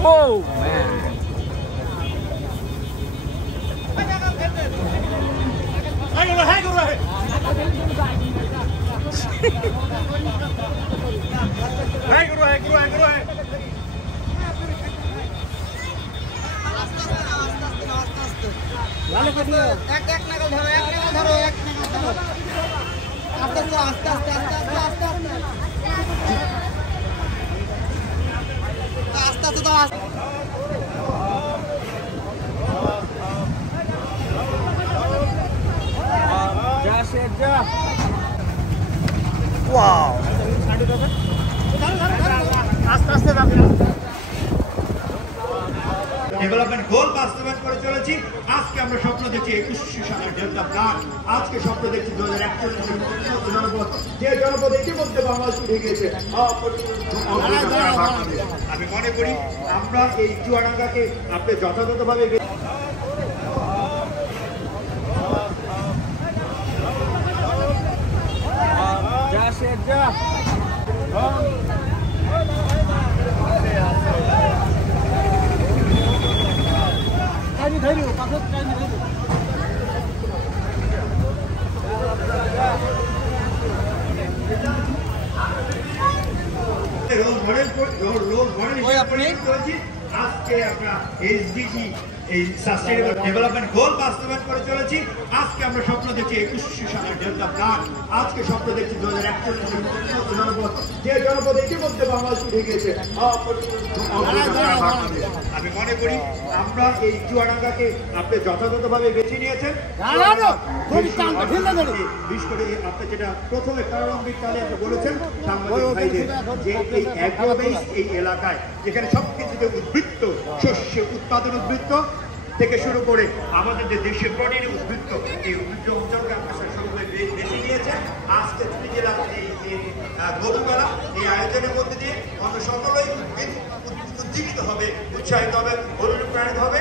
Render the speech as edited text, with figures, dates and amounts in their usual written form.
Oh man. Wow. Development goal বাস্তবায়ন করে চলেছি। আজকে আমরা স্বপ্ন দেখছি 21 সালের ডেল্টা প্ল্যান। আজকে স্বপ্ন দেখছি 2041 জনপদ, যে জনপদ ইতিমধ্যে বাংলাদেশ উঠে গিয়েছে। আমি মনে করি আমরা এই চুয়াডাঙ্গাকে আপনি যথাযথভাবে আজকে আমরা এসডিজি এই সাস্টেইনেবল ডেভেলপমেন্ট গোল বাস্তবায়ন করে চলেছি। আজকে আমরা স্বপ্ন দেখছি 21 সালের ডেল্টা প্ল্যান। আজকে স্বপ্ন দেখছি 2041 জনপদ, যে জনপদ ইতিমধ্যে বাংলাদেশ উঠে গিয়েছে। আমি মনে করি আমরা এই চুয়াডাঙ্গাকে আপনি যথাযথভাবে বেছে নিয়েছেন। বিশেষ করে আপনি যেটা প্রথমে প্রারম্ভিক কালে আপনি বলেছেন সাংবাদিক ভাইদের, যে এই অ্যাগ্রোবেস এই এলাকায় যেখানে সবকিছুতে উদ্বৃত্ত, শস্য উৎপাদন উদ্বৃত্ত থেকে শুরু করে আমাদের যে দেশীয় প্রোটিন উদ্বৃত্ত, এই উদ্বৃত্ত অঞ্চলকে আপনার সকলে বেছে নিয়েছেন। আজকে তুমি জেলা এই গরুমেলা এই আয়োজনের মধ্যে দিয়ে আমরা সকলেই উজ্জীবিত হবে, উৎসাহিত হবে, অনুপ্রাণিত হবে।